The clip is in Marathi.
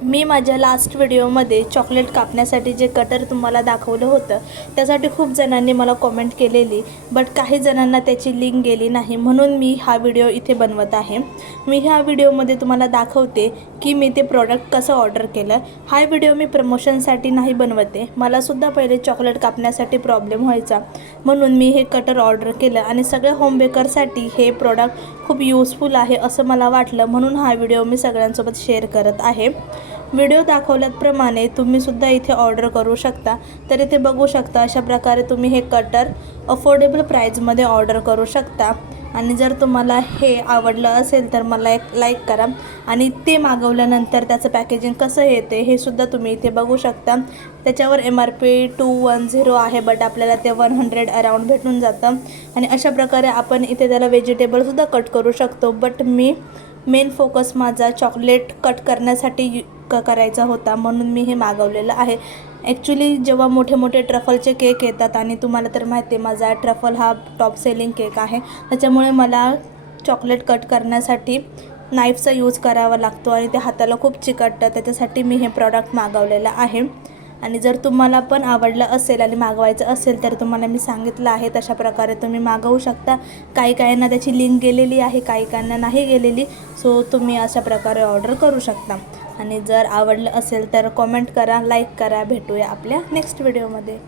मी माझ्या लास्ट व्हिडिओमध्ये चॉकलेट कापण्यासाठी जे कटर तुम्हाला दाखवलं होतं त्यासाठी खूप जणांनी मला कमेंट केलेली, बट काही जणांना त्याची लिंक गेली नाही, म्हणून मी हा व्हिडिओ इथे बनवत आहे। मी ह्या व्हिडिओमध्ये तुम्हाला दाखवते की मी ते प्रोडक्ट कसं ऑर्डर केलं। हा व्हिडिओ मी प्रमोशनसाठी नाही बनवते, मला सुद्धा पहिले चॉकलेट कापण्यासाठी प्रॉब्लेम व्हायचा, म्हणून मी हे कटर ऑर्डर केलं आणि सगळ्या होम बेकरसाठी हे प्रोडक्ट खूप यूजफुल आहे असं मला वाटलं, म्हणून हा व्हिडिओ मी सगळ्यांसोबत शेअर करत आहे। व्हिडिओ दाखवल्याप्रमाणे तुम्ही सुद्धा इथे ऑर्डर करू शकता। तर इथे बघू शकता अशा प्रकारे तुम्ही हे कटर अफोर्डेबल प्राइसमध्ये ऑर्डर करू शकता। आणि जर तुम्हाला हे आवडलं असेल तर मला एक लाईक करा आणि ते मागवल्यानंतर त्याचं पॅकेजिंग कसं येते हे सुद्धा तुम्ही इथे बघू शकता। त्याच्यावर MRP 210 आहे, बट आपल्याला ते 100 अराउंड भेटून जातं। आणि अशा प्रकारे आपण इथे त्याला व्हेजिटेबलसुद्धा कट करू शकतो, बट मी मेन फोकस माझा चॉकलेट कट करण्यासाठी करायचा होता, म्हणून मी हे मागवलेलं आहे। ॲक्च्युली जेव्हा मोठे मोठे ट्रफलचे केक येतात, आणि तुम्हाला तर माहिती आहे माझा ट्रफल हा टॉप सेलिंग केक आहे, त्याच्यामुळे मला चॉकलेट कट करण्यासाठी नाईफचा यूज करावा लागतो आणि ते हाताला खूप चिकटतं, त्याच्यासाठी मी हे प्रॉडक्ट मागवलेलं आहे। आणि जर तुम्हाला पण आवडलं असेल आणि मागवायचं असेल तर तुम्हाला मी सांगितलं आहे तशा प्रकारे तुम्ही मागवू शकता। काही काहींना त्याची लिंक गेलेली आहे, काही काहींना नाही गेलेली, सो तुम्ही अशा प्रकारे ऑर्डर करू शकता। आणि जर आवडलं असेल तर कमेंट करा, लाईक करा। भेटूया आपल्या नेक्स्ट व्हिडिओमध्ये।